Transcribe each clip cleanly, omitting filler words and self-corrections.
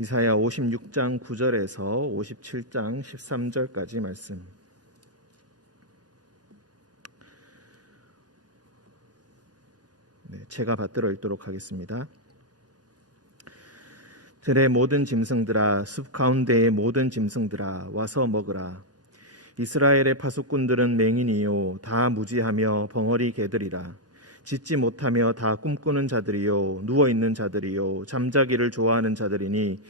이사야 56장 9절에서 57장 13절까지 말씀. 제가 받들어 읽도록 하겠습니다. 들의 모든 짐승들아, 숲 가운데의 모든 짐승들아, 와서 먹으라. 이스라엘의 파수꾼들은 맹인이요 다 무지하며 벙어리 개들이라. 짖지 못하며 다 꿈꾸는 자들이요 누워있는 자들이요 잠자기를 좋아하는 자들이니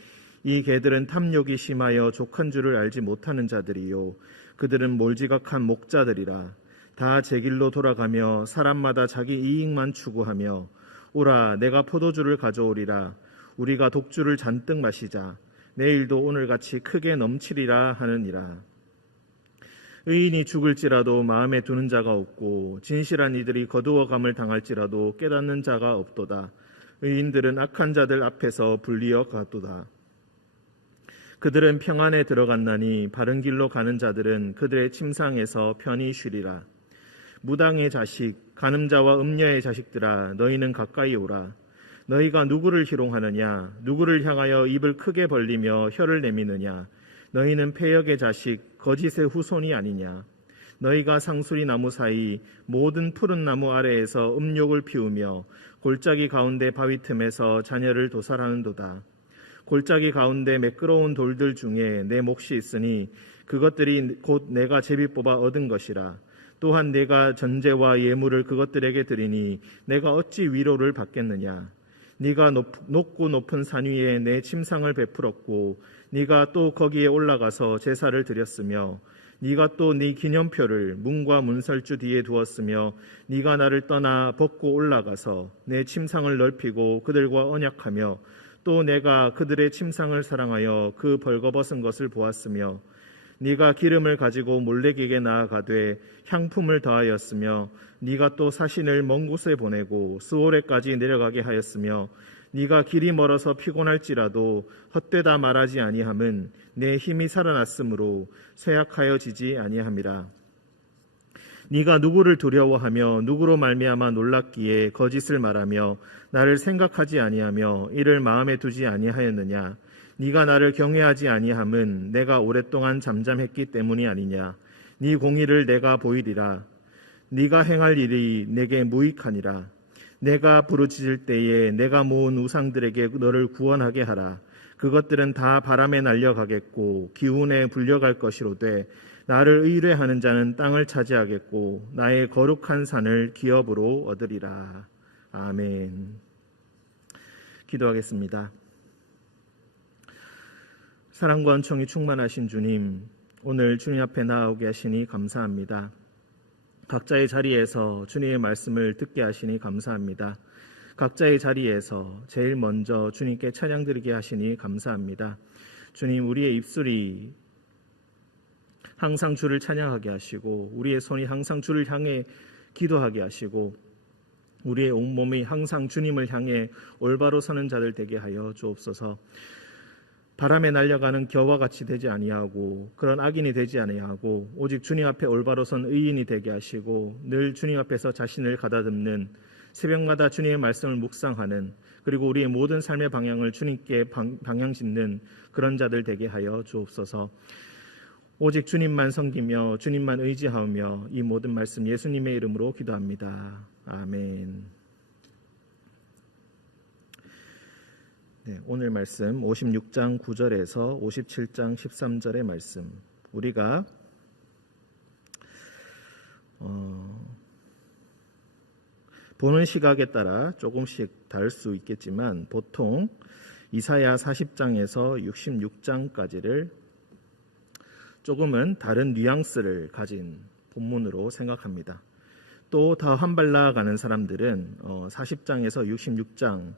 이 개들은 탐욕이 심하여 족한 줄을 알지 못하는 자들이요 그들은 몰지각한 목자들이라. 다 제 길로 돌아가며 사람마다 자기 이익만 추구하며 오라 내가 포도주를 가져오리라. 우리가 독주를 잔뜩 마시자. 내일도 오늘같이 크게 넘치리라 하느니라. 의인이 죽을지라도 마음에 두는 자가 없고 진실한 이들이 거두어감을 당할지라도 깨닫는 자가 없도다. 의인들은 악한 자들 앞에서 불리어 가도다. 그들은 평안에 들어갔나니 바른 길로 가는 자들은 그들의 침상에서 편히 쉬리라. 무당의 자식, 간음자와 음녀의 자식들아, 너희는 가까이 오라. 너희가 누구를 희롱하느냐? 누구를 향하여 입을 크게 벌리며 혀를 내미느냐? 너희는 패역의 자식, 거짓의 후손이 아니냐? 너희가 상수리 나무 사이 모든 푸른 나무 아래에서 음욕을 피우며 골짜기 가운데 바위 틈에서 자녀를 도살하는도다. 골짜기 가운데 매끄러운 돌들 중에 내 몫이 있으니 그것들이 곧 내가 제비 뽑아 얻은 것이라. 또한 내가 전제와 예물을 그것들에게 드리니 내가 어찌 위로를 받겠느냐? 네가 높고 높은 산 위에 내 침상을 베풀었고 네가 또 거기에 올라가서 제사를 드렸으며 네가 또 네 기념표를 문과 문설주 뒤에 두었으며 네가 나를 떠나 벗고 올라가서 내 침상을 넓히고 그들과 언약하며 또 내가 그들의 침상을 사랑하여 그 벌거벗은 것을 보았으며 네가 기름을 가지고 몰래에게 나아가되 향품을 더하였으며 네가 또 사신을 먼 곳에 보내고 스오레까지 내려가게 하였으며 네가 길이 멀어서 피곤할지라도 헛되다 말하지 아니함은 내 힘이 살아났으므로 쇠약하여지지 아니함이라. 네가 누구를 두려워하며 누구로 말미암아 놀랐기에 거짓을 말하며 나를 생각하지 아니하며 이를 마음에 두지 아니하였느냐? 네가 나를 경외하지 아니함은 내가 오랫동안 잠잠했기 때문이 아니냐? 네 공의를 내가 보이리라. 네가 행할 일이 내게 무익하니라. 내가 부르짖을 때에 내가 모은 우상들에게 너를 구원하게 하라. 그것들은 다 바람에 날려가겠고 기운에 불려갈 것이로되 나를 의뢰하는 자는 땅을 차지하겠고 나의 거룩한 산을 기업으로 얻으리라. 아멘. 기도하겠습니다. 사랑과 은총이 충만하신 주님, 오늘 주님 앞에 나아오게 하시니 감사합니다. 각자의 자리에서 주님의 말씀을 듣게 하시니 감사합니다. 각자의 자리에서 제일 먼저 주님께 찬양드리게 하시니 감사합니다. 주님, 우리의 입술이 항상 주를 찬양하게 하시고 우리의 손이 항상 주를 향해 기도하게 하시고 우리의 온몸이 항상 주님을 향해 올바로 서는 자들 되게 하여 주옵소서. 바람에 날려가는 겨와 같이 되지 아니하고 그런 악인이 되지 아니하고 오직 주님 앞에 올바로 선 의인이 되게 하시고 늘 주님 앞에서 자신을 가다듬는, 새벽마다 주님의 말씀을 묵상하는, 그리고 우리의 모든 삶의 방향을 주님께 방향 짓는 그런 자들 되게 하여 주옵소서. 오직 주님만 섬기며 주님만 의지하며 이 모든 말씀 예수님의 이름으로 기도합니다. 아멘. 오늘 말씀 56장 9절에서 57장 13절의 말씀, 우리가 보는 시각에 따라 조금씩 다를 수 있겠지만 보통 이사야 40장에서 66장까지를 조금은 다른 뉘앙스를 가진 본문으로 생각합니다. 또 더 한 발 나아가는 사람들은 40장에서 66장,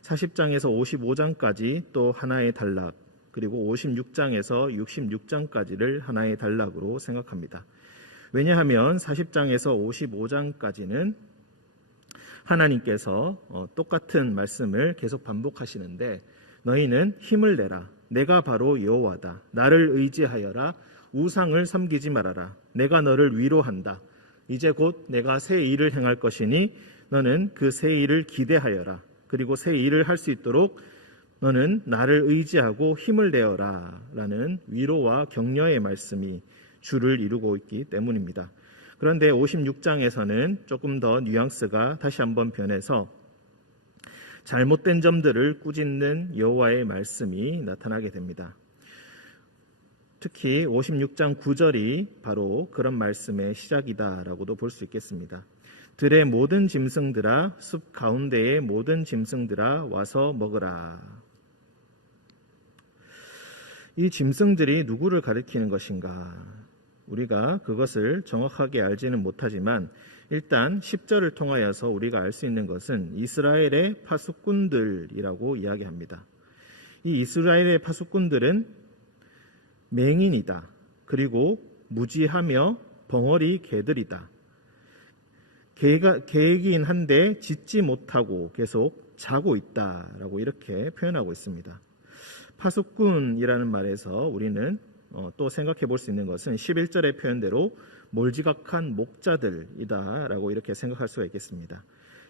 40장에서 55장까지 또 하나의 단락, 그리고 56장에서 66장까지를 하나의 단락으로 생각합니다. 왜냐하면 40장에서 55장까지는 하나님께서 똑같은 말씀을 계속 반복하시는데 너희는 힘을 내라. 내가 바로 여호와다. 나를 의지하여라. 우상을 섬기지 말아라. 내가 너를 위로한다. 이제 곧 내가 새 일을 행할 것이니 너는 그 새 일을 기대하여라. 그리고 새 일을 할 수 있도록 너는 나를 의지하고 힘을 내어라 라는 위로와 격려의 말씀이 주를 이루고 있기 때문입니다. 그런데 56장에서는 조금 더 뉘앙스가 다시 한번 변해서 잘못된 점들을 꾸짖는 여호와의 말씀이 나타나게 됩니다. 특히 56장 9절이 바로 그런 말씀의 시작이다라고도 볼 수 있겠습니다. 들의 모든 짐승들아, 숲 가운데의 모든 짐승들아 와서 먹으라. 이 짐승들이 누구를 가리키는 것인가? 우리가 그것을 정확하게 알지는 못하지만 일단 10절을 통하여서 우리가 알 수 있는 것은 이스라엘의 파수꾼들이라고 이야기합니다. 이 이스라엘의 파수꾼들은 맹인이다. 그리고 무지하며 벙어리 개들이다. 개이긴 한데 짖지 못하고 계속 자고 있다라고 이렇게 표현하고 있습니다. 파수꾼이라는 말에서 우리는 또 생각해 볼 수 있는 것은 11절의 표현대로 몰지각한 목자들이다라고 이렇게 생각할 수가 있겠습니다.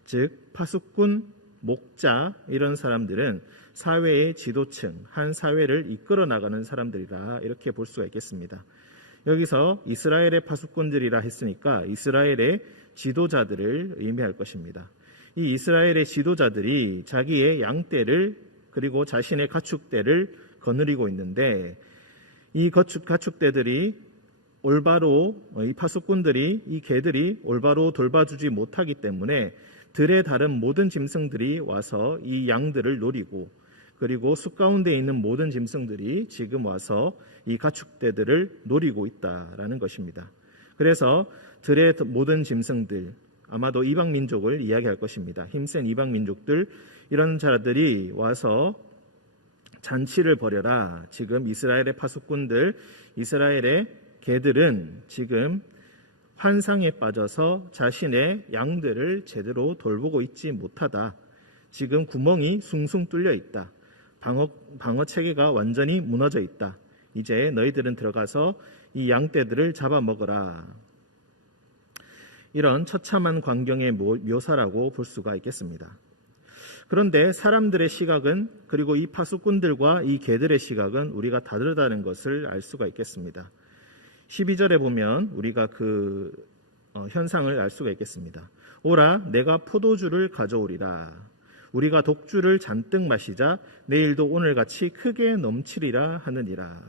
즉 파수꾼, 목자 이런 사람들은 사회의 지도층, 한 사회를 이끌어 나가는 사람들이라 이렇게 볼 수가 있겠습니다. 여기서 이스라엘의 파수꾼들이라 했으니까 이스라엘의 지도자들을 의미할 것입니다. 이 이스라엘의 지도자들이 자기의 양떼를 그리고 자신의 가축대를 거느리고 있는데 이 가축대들이 올바로 이 파수꾼들이 이 개들이 올바로 돌봐주지 못하기 때문에 들에 다른 모든 짐승들이 와서 이 양들을 노리고 그리고 숲 가운데 있는 모든 짐승들이 지금 와서 이 가축대들을 노리고 있다라는 것입니다. 그래서 들의 모든 짐승들, 아마도 이방 민족을 이야기할 것입니다. 힘센 이방 민족들 이런 자들이 와서 잔치를 벌여라. 지금 이스라엘의 파수꾼들, 이스라엘의 개들은 지금 환상에 빠져서 자신의 양들을 제대로 돌보고 있지 못하다. 지금 구멍이 숭숭 뚫려 있다. 방어 체계가 완전히 무너져 있다. 이제 너희들은 들어가서 이 양떼들을 잡아먹어라. 이런 처참한 광경의 묘사라고 볼 수가 있겠습니다. 그런데 사람들의 시각은 그리고 이 파수꾼들과 이 개들의 시각은 우리가 다르다는 것을 알 수가 있겠습니다. 12절에 보면 우리가 그 현상을 알 수가 있겠습니다. 오라 내가 포도주를 가져오리라. 우리가 독주를 잔뜩 마시자 내일도 오늘같이 크게 넘치리라 하느니라.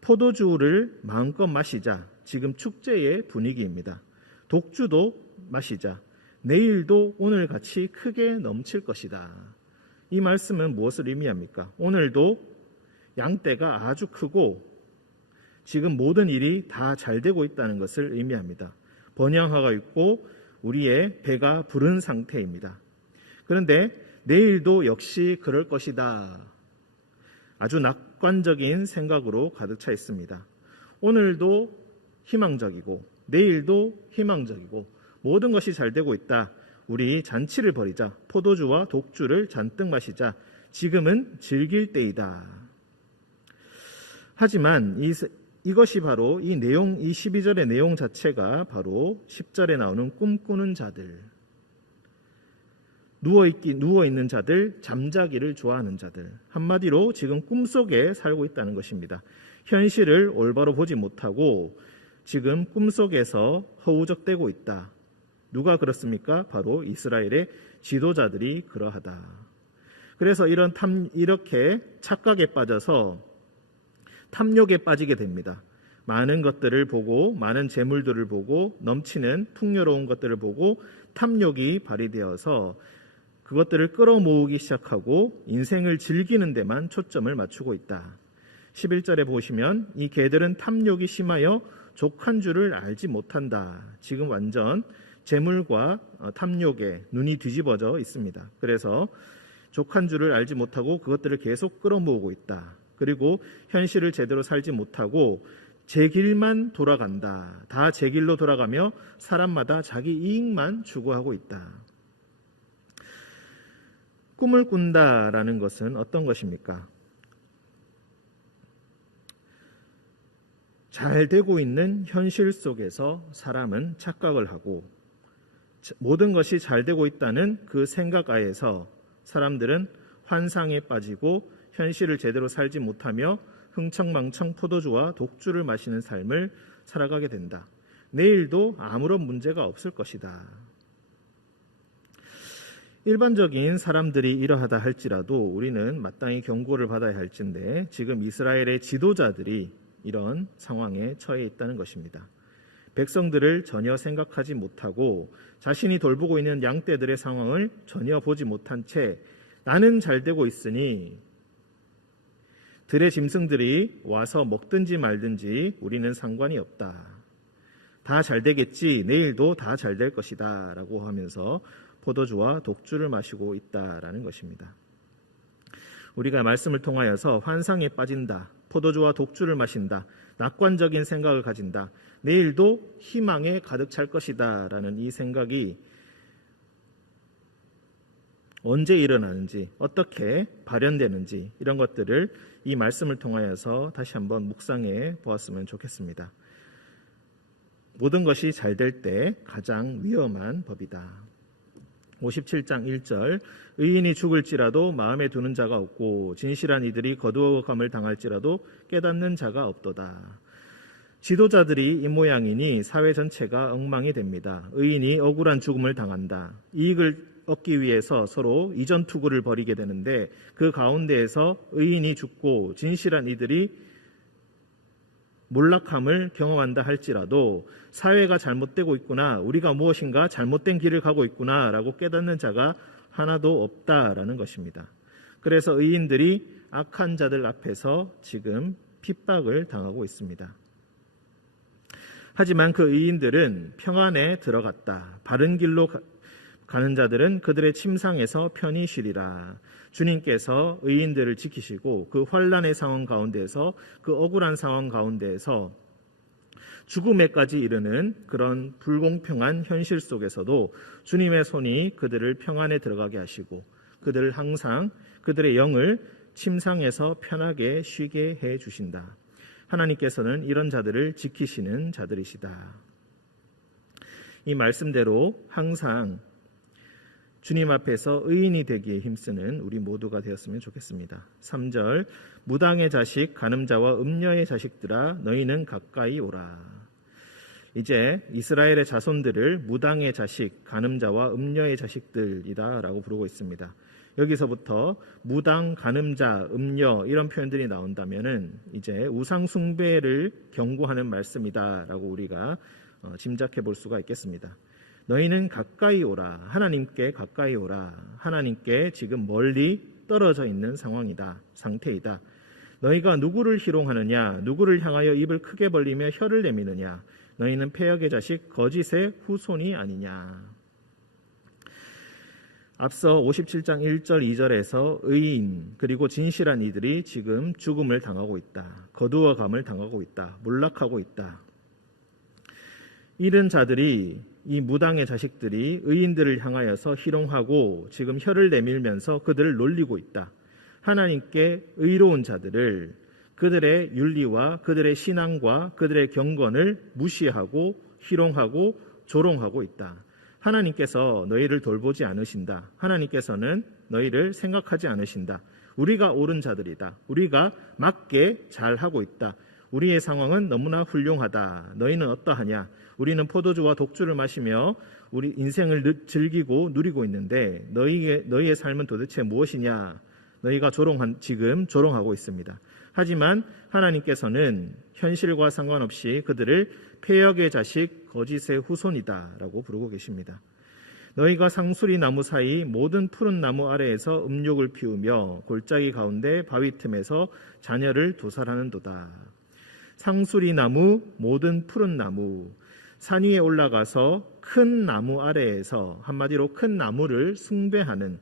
포도주를 마음껏 마시자. 지금 축제의 분위기입니다. 독주도 마시자. 내일도 오늘같이 크게 넘칠 것이다. 이 말씀은 무엇을 의미합니까? 오늘도 양떼가 아주 크고 지금 모든 일이 다 잘 되고 있다는 것을 의미합니다. 번영하고 있고 우리의 배가 부른 상태입니다. 그런데 내일도 역시 그럴 것이다. 아주 낙관적인 생각으로 가득 차 있습니다. 오늘도 희망적이고 내일도 희망적이고 모든 것이 잘 되고 있다. 우리 잔치를 벌이자. 포도주와 독주를 잔뜩 마시자. 지금은 즐길 때이다. 하지만 이것이 바로 이 12절의 내용 자체가 바로 10절에 나오는 꿈꾸는 자들, 누워있는 자들, 잠자기를 좋아하는 자들, 한마디로 지금 꿈속에 살고 있다는 것입니다. 현실을 올바로 보지 못하고 지금 꿈속에서 허우적대고 있다. 누가 그렇습니까? 바로 이스라엘의 지도자들이 그러하다. 그래서 이렇게 착각에 빠져서 탐욕에 빠지게 됩니다. 많은 것들을 보고 많은 재물들을 보고 넘치는 풍요로운 것들을 보고 탐욕이 발휘되어서 그것들을 끌어모으기 시작하고 인생을 즐기는 데만 초점을 맞추고 있다. 11절에 보시면 이 개들은 탐욕이 심하여 족한 줄을 알지 못한다. 지금 완전 재물과 탐욕에 눈이 뒤집어져 있습니다. 그래서 족한 줄을 알지 못하고 그것들을 계속 끌어모으고 있다. 그리고 현실을 제대로 살지 못하고 제 길만 돌아간다. 다 제 길로 돌아가며 사람마다 자기 이익만 추구하고 있다. 꿈을 꾼다라는 것은 어떤 것입니까? 잘 되고 있는 현실 속에서 사람은 착각을 하고 모든 것이 잘 되고 있다는 그 생각 하에서 사람들은 환상에 빠지고 현실을 제대로 살지 못하며 흥청망청 포도주와 독주를 마시는 삶을 살아가게 된다. 내일도 아무런 문제가 없을 것이다. 일반적인 사람들이 이러하다 할지라도 우리는 마땅히 경고를 받아야 할진데 지금 이스라엘의 지도자들이 이런 상황에 처해 있다는 것입니다. 백성들을 전혀 생각하지 못하고 자신이 돌보고 있는 양떼들의 상황을 전혀 보지 못한 채 나는 잘 되고 있으니 들의 짐승들이 와서 먹든지 말든지 우리는 상관이 없다. 다 잘 되겠지. 내일도 다 잘 될 것이다. 라고 하면서 포도주와 독주를 마시고 있다라는 것입니다. 우리가 말씀을 통하여서 환상에 빠진다. 포도주와 독주를 마신다. 낙관적인 생각을 가진다. 내일도 희망에 가득 찰 것이다. 라는 이 생각이 언제 일어나는지, 어떻게 발현되는지 이런 것들을 이 말씀을 통하여서 다시 한번 묵상해 보았으면 좋겠습니다. 모든 것이 잘 될 때 가장 위험한 법이다. 57장 1절 의인이 죽을지라도 마음에 두는 자가 없고 진실한 이들이 거두어감을 당할지라도 깨닫는 자가 없도다. 지도자들이 이 모양이니 사회 전체가 엉망이 됩니다. 의인이 억울한 죽음을 당한다. 이익을 얻기 위해서 서로 이전 투구를 벌이게 되는데 그 가운데에서 의인이 죽고 진실한 이들이 몰락함을 경험한다 할지라도 사회가 잘못되고 있구나, 우리가 무엇인가 잘못된 길을 가고 있구나 라고 깨닫는 자가 하나도 없다라는 것입니다. 그래서 의인들이 악한 자들 앞에서 지금 핍박을 당하고 있습니다. 하지만 그 의인들은 평안에 들어갔다. 바른 길로 가는 자들은 그들의 침상에서 편히 쉬리라. 주님께서 의인들을 지키시고 그 환난의 상황 가운데에서 그 억울한 상황 가운데에서 죽음에까지 이르는 그런 불공평한 현실 속에서도 주님의 손이 그들을 평안에 들어가게 하시고 그들을 항상 그들의 영을 침상에서 편하게 쉬게 해 주신다. 하나님께서는 이런 자들을 지키시는 자들이시다. 이 말씀대로 항상 주님 앞에서 의인이 되기에 힘쓰는 우리 모두가 되었으면 좋겠습니다. 3절 무당의 자식 간음자와 음녀의 자식들아 너희는 가까이 오라. 이제 이스라엘의 자손들을 무당의 자식 간음자와 음녀의 자식들이다 라고 부르고 있습니다. 여기서부터 무당, 간음자, 음녀 이런 표현들이 나온다면은 이제 우상 숭배를 경고하는 말씀이다 라고 우리가 짐작해 볼 수가 있겠습니다. 너희는 가까이 오라. 하나님께 가까이 오라. 하나님께 지금 멀리 떨어져 있는 상태이다. 너희가 누구를 희롱하느냐? 누구를 향하여 입을 크게 벌리며 혀를 내미느냐? 너희는 패역의 자식 거짓의 후손이 아니냐? 앞서 57장 1절 2절에서 의인 그리고 진실한 이들이 지금 죽음을 당하고 있다. 거두어감을 당하고 있다. 몰락하고 있다. 이런 자들이 이 무당의 자식들이 의인들을 향하여서 희롱하고 지금 혀를 내밀면서 그들을 놀리고 있다. 하나님께 의로운 자들을 그들의 윤리와 그들의 신앙과 그들의 경건을 무시하고 희롱하고 조롱하고 있다. 하나님께서 너희를 돌보지 않으신다. 하나님께서는 너희를 생각하지 않으신다. 우리가 옳은 자들이다. 우리가 맞게 잘하고 있다. 우리의 상황은 너무나 훌륭하다. 너희는 어떠하냐? 우리는 포도주와 독주를 마시며 우리 인생을 즐기고 누리고 있는데 너희의 삶은 도대체 무엇이냐? 너희가 지금 조롱하고 있습니다. 하지만 하나님께서는 현실과 상관없이 그들을 패역의 자식 거짓의 후손이다 라고 부르고 계십니다. 너희가 상수리 나무 사이 모든 푸른 나무 아래에서 음욕을 피우며 골짜기 가운데 바위 틈에서 자녀를 도살하는도다. 상수리 나무, 모든 푸른 나무, 산 위에 올라가서 큰 나무 아래에서 한마디로 큰 나무를 숭배하는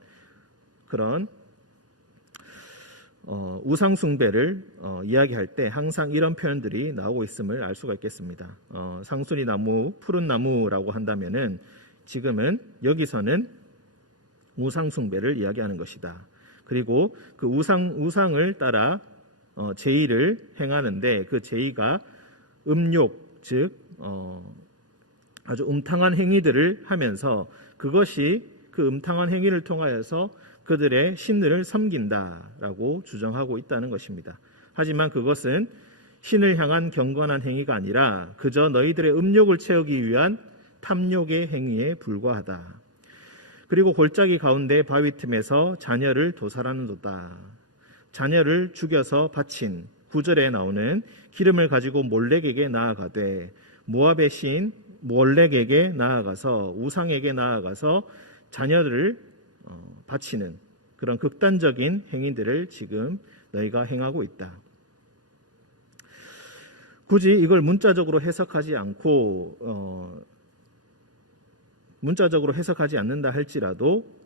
그런 우상 숭배를 이야기할 때 항상 이런 표현들이 나오고 있음을 알 수가 있겠습니다. 상수리 나무, 푸른 나무라고 한다면은 지금은 여기서는 우상 숭배를 이야기하는 것이다. 그리고 그 우상을 따라 제의를 행하는데 그 제의가 음욕, 즉 아주 음탕한 행위들을 하면서 그것이 그 음탕한 행위를 통하여서 그들의 신들을 섬긴다라고 주장하고 있다는 것입니다. 하지만 그것은 신을 향한 경건한 행위가 아니라 그저 너희들의 음욕을 채우기 위한 탐욕의 행위에 불과하다. 그리고 골짜기 가운데 바위 틈에서 자녀를 도살하는도다. 자녀를 죽여서 바친 9절에 나오는 기름을 가지고 몰렉에게 나아가되 모압의 신 몰렉에게 나아가서 우상에게 나아가서 자녀들을 바치는 그런 극단적인 행위들을 지금 너희가 행하고 있다. 굳이 이걸 문자적으로 해석하지 않는다 할지라도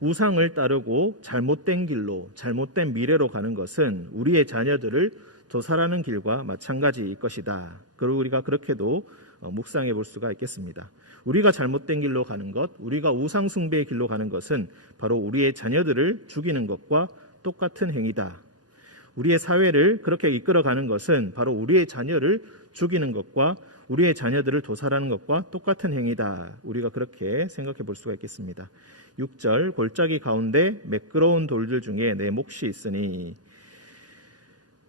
우상을 따르고 잘못된 길로, 잘못된 미래로 가는 것은 우리의 자녀들을 도살하는 길과 마찬가지일 것이다. 그리고 우리가 그렇게도 묵상해 볼 수가 있겠습니다. 우리가 잘못된 길로 가는 것, 우리가 우상 숭배의 길로 가는 것은 바로 우리의 자녀들을 죽이는 것과 똑같은 행위다. 우리의 사회를 그렇게 이끌어가는 것은 바로 우리의 자녀를 죽이는 것과 우리의 자녀들을 도살하는 것과 똑같은 행위다. 우리가 그렇게 생각해 볼 수가 있겠습니다. 6절 골짜기 가운데 매끄러운 돌들 중에 내 몫이 있으니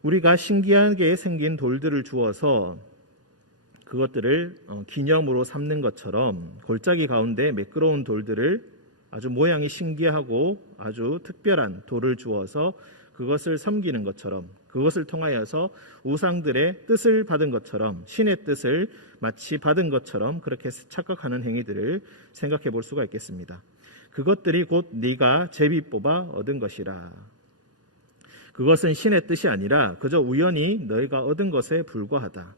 우리가 신기하게 생긴 돌들을 주어서 그것들을 기념으로 삼는 것처럼 골짜기 가운데 매끄러운 돌들을 아주 모양이 신기하고 아주 특별한 돌을 주어서 그것을 섬기는 것처럼 그것을 통하여서 우상들의 뜻을 받은 것처럼 신의 뜻을 마치 받은 것처럼 그렇게 착각하는 행위들을 생각해 볼 수가 있겠습니다. 그것들이 곧 네가 제비 뽑아 얻은 것이라. 그것은 신의 뜻이 아니라 그저 우연히 너희가 얻은 것에 불과하다.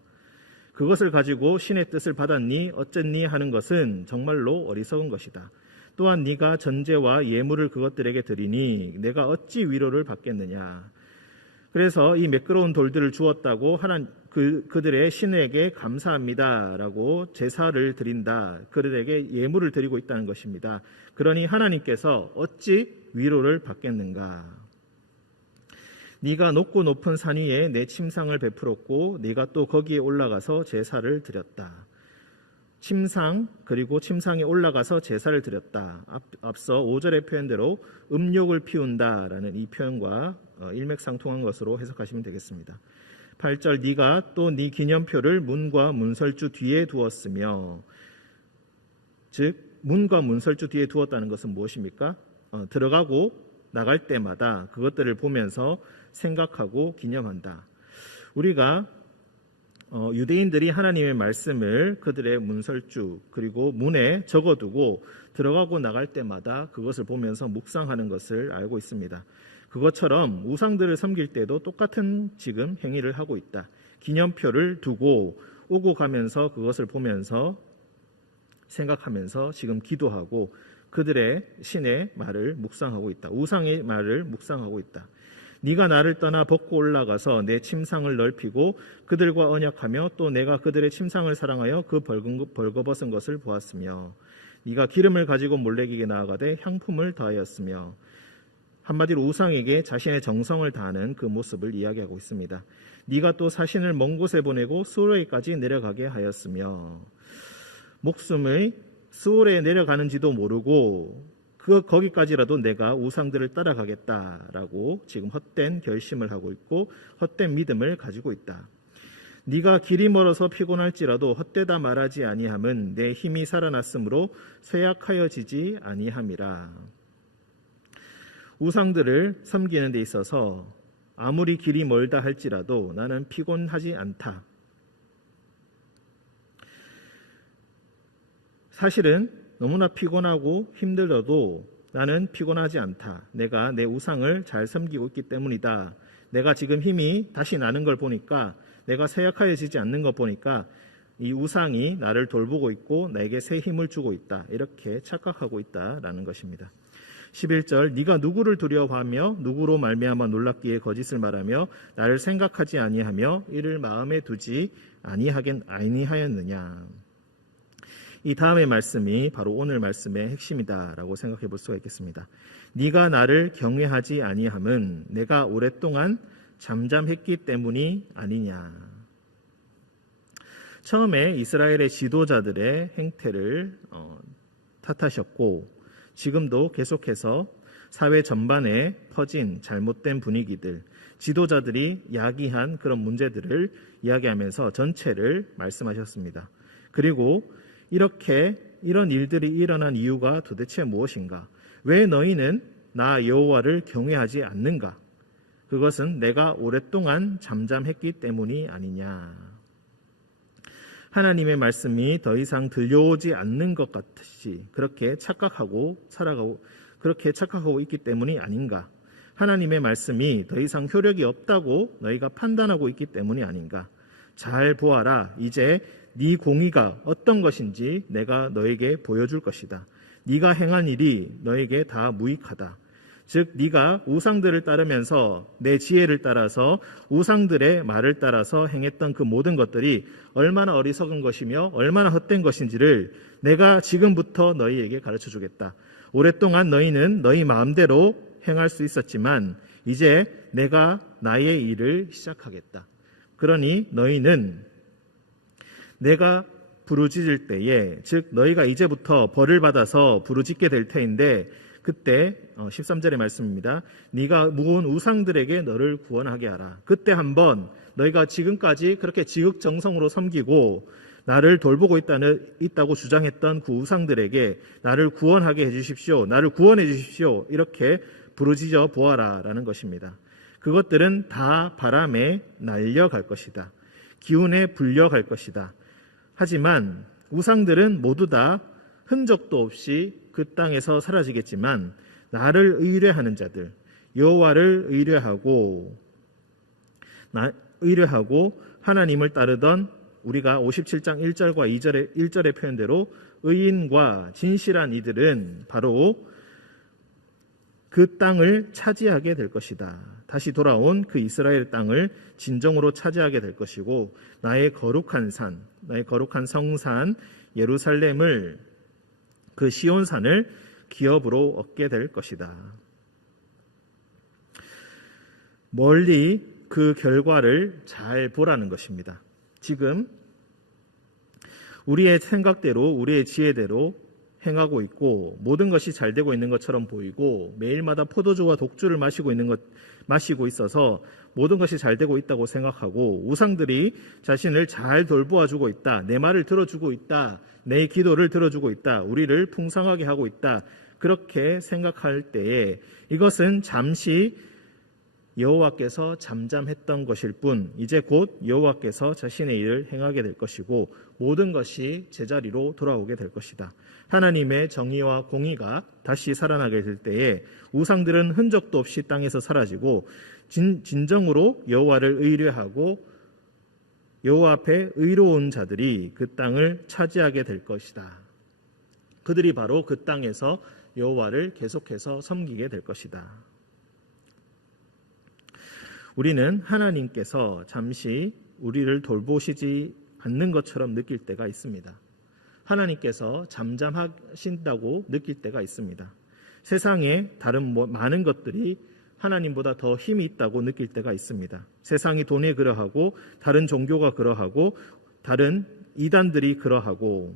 그것을 가지고 신의 뜻을 받았니 어쨌니 하는 것은 정말로 어리석은 것이다. 또한 네가 전제와 예물을 그것들에게 드리니 내가 어찌 위로를 받겠느냐. 그래서 이 매끄러운 돌들을 주었다고 그들의 신에게 감사합니다라고 제사를 드린다. 그들에게 예물을 드리고 있다는 것입니다. 그러니 하나님께서 어찌 위로를 받겠는가. 네가 높고 높은 산 위에 내 침상을 베풀었고 네가 또 거기에 올라가서 제사를 드렸다. 침상 그리고 침상에 올라가서 제사를 드렸다. 앞서 5절의 표현대로 음욕을 피운다라는 이 표현과 일맥상통한 것으로 해석하시면 되겠습니다. 8절 네가 또 네 기념표를 문과 문설주 뒤에 두었으며 즉 문과 문설주 뒤에 두었다는 것은 무엇입니까? 들어가고 나갈 때마다 그것들을 보면서 생각하고 기념한다. 우리가 유대인들이 하나님의 말씀을 그들의 문설주 그리고 문에 적어두고 들어가고 나갈 때마다 그것을 보면서 묵상하는 것을 알고 있습니다. 그것처럼 우상들을 섬길 때도 똑같은 지금 행위를 하고 있다. 기념표를 두고 오고 가면서 그것을 보면서 생각하면서 지금 기도하고 그들의 신의 말을 묵상하고 있다. 우상의 말을 묵상하고 있다. 네가 나를 떠나 벗고 올라가서 내 침상을 넓히고 그들과 언약하며 또 내가 그들의 침상을 사랑하여 그 벌거벗은 것을 보았으며 네가 기름을 가지고 몰렉에게 나아가되 향품을 더하였으며 한마디로 우상에게 자신의 정성을 다하는 그 모습을 이야기하고 있습니다. 네가 또 사신을 먼 곳에 보내고 수월에까지 내려가게 하였으며 목숨의 수월에 내려가는지도 모르고 거기까지라도 내가 우상들을 따라가겠다라고 지금 헛된 결심을 하고 있고 헛된 믿음을 가지고 있다. 네가 길이 멀어서 피곤할지라도 헛되다 말하지 아니함은 내 힘이 살아났으므로 쇠약하여지지 아니함이라. 우상들을 섬기는 데 있어서 아무리 길이 멀다 할지라도 나는 피곤하지 않다. 사실은 너무나 피곤하고 힘들어도 나는 피곤하지 않다. 내가 내 우상을 잘 섬기고 있기 때문이다. 내가 지금 힘이 다시 나는 걸 보니까 내가 쇠약하여지지 않는 걸 보니까 이 우상이 나를 돌보고 있고 나에게 새 힘을 주고 있다. 이렇게 착각하고 있다라는 것입니다. 11절 네가 누구를 두려워하며 누구로 말미암아 놀랍기에 거짓을 말하며 나를 생각하지 아니하며 이를 마음에 두지 아니하였느냐. 이 다음의 말씀이 바로 오늘 말씀의 핵심이다라고 생각해 볼 수가 있겠습니다. 네가 나를 경외하지 아니함은 내가 오랫동안 잠잠했기 때문이 아니냐. 처음에 이스라엘의 지도자들의 행태를 탓하셨고 지금도 계속해서 사회 전반에 퍼진 잘못된 분위기들, 지도자들이 야기한 그런 문제들을 이야기하면서 전체를 말씀하셨습니다. 그리고 이런 일들이 일어난 이유가 도대체 무엇인가? 왜 너희는 나 여호와를 경외하지 않는가? 그것은 내가 오랫동안 잠잠했기 때문이 아니냐. 하나님의 말씀이 더 이상 들려오지 않는 것 같이 그렇게 착각하고 있기 때문이 아닌가? 하나님의 말씀이 더 이상 효력이 없다고 너희가 판단하고 있기 때문이 아닌가? 잘 보아라. 이제 네 공의가 어떤 것인지 내가 너에게 보여줄 것이다. 네가 행한 일이 너에게 다 무익하다. 즉 네가 우상들을 따르면서 내 지혜를 따라서 우상들의 말을 따라서 행했던 그 모든 것들이 얼마나 어리석은 것이며 얼마나 헛된 것인지를 내가 지금부터 너희에게 가르쳐 주겠다. 오랫동안 너희는 너희 마음대로 행할 수 있었지만 이제 내가 나의 일을 시작하겠다. 그러니 너희는 내가 부르짖을 때에, 즉 너희가 이제부터 벌을 받아서 부르짖게 될 터인데 그때 13절의 말씀입니다. 네가 모은 우상들에게 너를 구원하게 하라. 그때 한번 너희가 지금까지 그렇게 지극정성으로 섬기고 나를 돌보고 있다고 주장했던 그 우상들에게 나를 구원하게 해주십시오. 나를 구원해 주십시오. 이렇게 부르짖어 보아라 라는 것입니다. 그것들은 다 바람에 날려갈 것이다. 기운에 불려갈 것이다. 하지만 우상들은 모두 다 흔적도 없이 그 땅에서 사라지겠지만 나를 의뢰하는 자들, 여호와를 의뢰하고 하나님을 따르던 우리가 57장 1절과 1절의 표현대로 의인과 진실한 이들은 바로 그 땅을 차지하게 될 것이다. 다시 돌아온 그 이스라엘 땅을 진정으로 차지하게 될 것이고 나의 거룩한 성산 예루살렘을, 그 시온산을 기업으로 얻게 될 것이다. 멀리 그 결과를 잘 보라는 것입니다. 지금 우리의 생각대로 우리의 지혜대로 행하고 있고 모든 것이 잘 되고 있는 것처럼 보이고 매일마다 포도주와 독주를 마시고 있어서 모든 것이 잘 되고 있다고 생각하고 우상들이 자신을 잘 돌보아주고 있다, 내 말을 들어주고 있다, 내 기도를 들어주고 있다, 우리를 풍성하게 하고 있다, 그렇게 생각할 때에 이것은 잠시 여호와께서 잠잠했던 것일 뿐 이제 곧 여호와께서 자신의 일을 행하게 될 것이고 모든 것이 제자리로 돌아오게 될 것이다. 하나님의 정의와 공의가 다시 살아나게 될 때에 우상들은 흔적도 없이 땅에서 사라지고 진정으로 여호와를 의뢰하고 여호와 앞에 의로운 자들이 그 땅을 차지하게 될 것이다. 그들이 바로 그 땅에서 여호와를 계속해서 섬기게 될 것이다. 우리는 하나님께서 잠시 우리를 돌보시지 않는 것처럼 느낄 때가 있습니다. 하나님께서 잠잠하신다고 느낄 때가 있습니다. 세상에 다른 많은 것들이 하나님보다 더 힘이 있다고 느낄 때가 있습니다. 세상이 돈에 그러하고 다른 종교가 그러하고 다른 이단들이 그러하고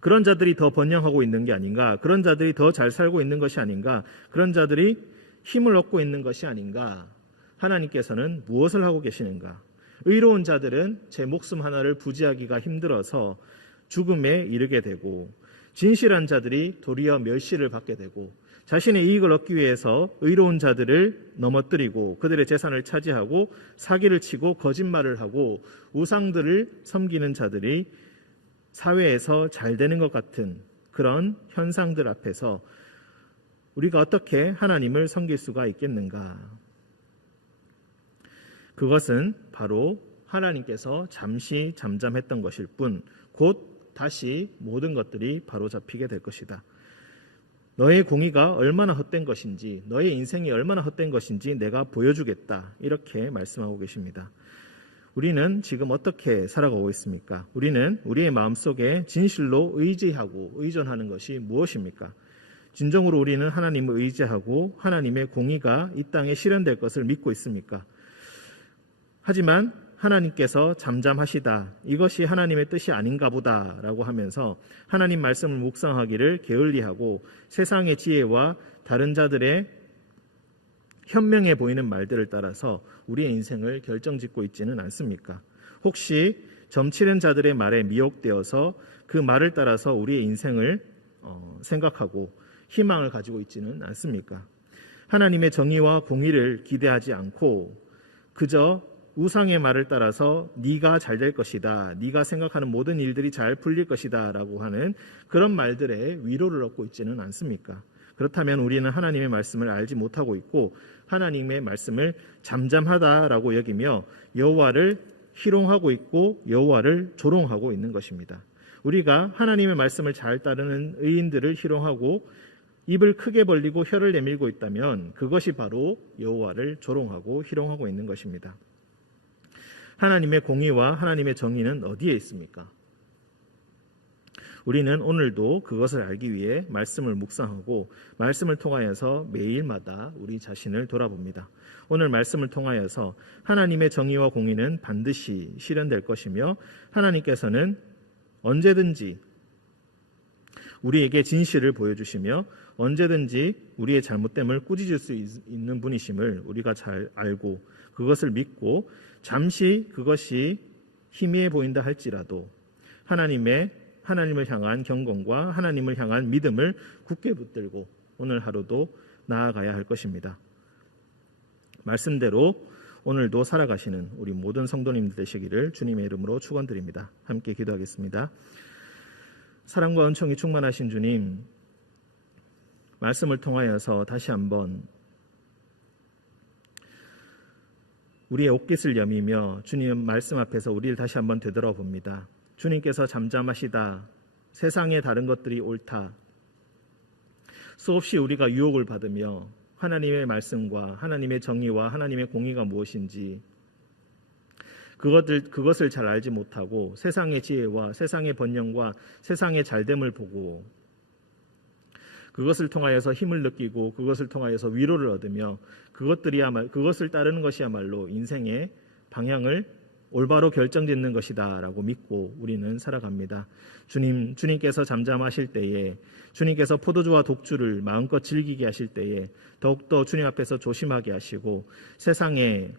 그런 자들이 더 번영하고 있는 게 아닌가, 그런 자들이 더 잘 살고 있는 것이 아닌가, 그런 자들이 힘을 얻고 있는 것이 아닌가. 하나님께서는 무엇을 하고 계시는가? 의로운 자들은 제 목숨 하나를 부지하기가 힘들어서 죽음에 이르게 되고 진실한 자들이 도리어 멸시를 받게 되고 자신의 이익을 얻기 위해서 의로운 자들을 넘어뜨리고 그들의 재산을 차지하고 사기를 치고 거짓말을 하고 우상들을 섬기는 자들이 사회에서 잘 되는 것 같은 그런 현상들 앞에서 우리가 어떻게 하나님을 섬길 수가 있겠는가? 그것은 바로 하나님께서 잠시 잠잠했던 것일 뿐 곧 다시 모든 것들이 바로잡히게 될 것이다. 너의 공의가 얼마나 헛된 것인지, 너의 인생이 얼마나 헛된 것인지 내가 보여주겠다. 이렇게 말씀하고 계십니다. 우리는 지금 어떻게 살아가고 있습니까? 우리는 우리의 마음속에 진실로 의지하고 의존하는 것이 무엇입니까? 진정으로 우리는 하나님을 의지하고 하나님의 공의가 이 땅에 실현될 것을 믿고 있습니까? 하지만 하나님께서 잠잠하시다, 이것이 하나님의 뜻이 아닌가 보다라고 하면서 하나님 말씀을 묵상하기를 게을리하고 세상의 지혜와 다른 자들의 현명해 보이는 말들을 따라서 우리의 인생을 결정짓고 있지는 않습니까? 혹시 점치는 자들의 말에 미혹되어서 그 말을 따라서 우리의 인생을 생각하고 희망을 가지고 있지는 않습니까? 하나님의 정의와 공의를 기대하지 않고 그저 우상의 말을 따라서 네가 잘 될 것이다, 네가 생각하는 모든 일들이 잘 풀릴 것이다 라고 하는 그런 말들에 위로를 얻고 있지는 않습니까? 그렇다면 우리는 하나님의 말씀을 알지 못하고 있고 하나님의 말씀을 잠잠하다라고 여기며 여호와를 희롱하고 있고 여호와를 조롱하고 있는 것입니다. 우리가 하나님의 말씀을 잘 따르는 의인들을 희롱하고 입을 크게 벌리고 혀를 내밀고 있다면 그것이 바로 여호와를 조롱하고 희롱하고 있는 것입니다. 하나님의 공의와 하나님의 정의는 어디에 있습니까? 우리는 오늘도 그것을 알기 위해 말씀을 묵상하고 말씀을 통하여서 매일마다 우리 자신을 돌아봅니다. 오늘 말씀을 통하여서 하나님의 정의와 공의는 반드시 실현될 것이며 하나님께서는 언제든지 우리에게 진실을 보여주시며 언제든지 우리의 잘못됨을 꾸짖을 수 있는 분이심을 우리가 잘 알고 그것을 믿고 잠시 그것이 희미해 보인다 할지라도 하나님을 향한 경건과 하나님을 향한 믿음을 굳게 붙들고 오늘 하루도 나아가야 할 것입니다. 말씀대로 오늘도 살아가시는 우리 모든 성도님들 되시기를 주님의 이름으로 축원드립니다. 함께 기도하겠습니다. 사랑과 은총이 충만하신 주님, 말씀을 통하여서 다시 한번 우리의 옷깃을 여미며 주님 말씀 앞에서 우리를 다시 한번 되돌아봅니다. 주님께서 잠잠하시다, 세상의 다른 것들이 옳다, 수없이 우리가 유혹을 받으며 하나님의 말씀과 하나님의 정의와 하나님의 공의가 무엇인지 그것을 잘 알지 못하고 세상의 지혜와 세상의 번영과 세상의 잘됨을 보고 그것을 통하여서 힘을 느끼고 그것을 통하여서 위로를 얻으며 그것을 따르는 것이야말로 인생의 방향을 올바로 결정짓는 것이다 라고 믿고 우리는 살아갑니다. 주님께서 잠잠하실 때에, 주님께서 포도주와 독주를 마음껏 즐기게 하실 때에 더욱더 주님 앞에서 조심하게 하시고 세상에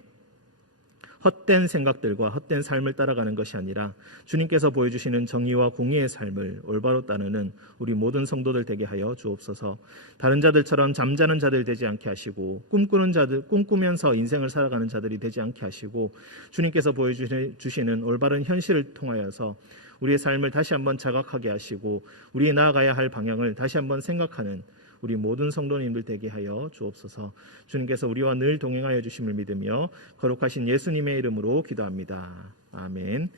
헛된 생각들과 헛된 삶을 따라가는 것이 아니라 주님께서 보여주시는 정의와 공의의 삶을 올바로 따르는 우리 모든 성도들 되게 하여 주옵소서. 다른 자들처럼 잠자는 자들 되지 않게 하시고 꿈꾸면서 인생을 살아가는 자들이 되지 않게 하시고 주님께서 보여주시는 올바른 현실을 통하여서 우리의 삶을 다시 한번 자각하게 하시고 우리 나아가야 할 방향을 다시 한번 생각하는 우리 모든 성도님들 되게 하여 주옵소서. 주님께서 우리와 늘 동행하여 주심을 믿으며 거룩하신 예수님의 이름으로 기도합니다. 아멘.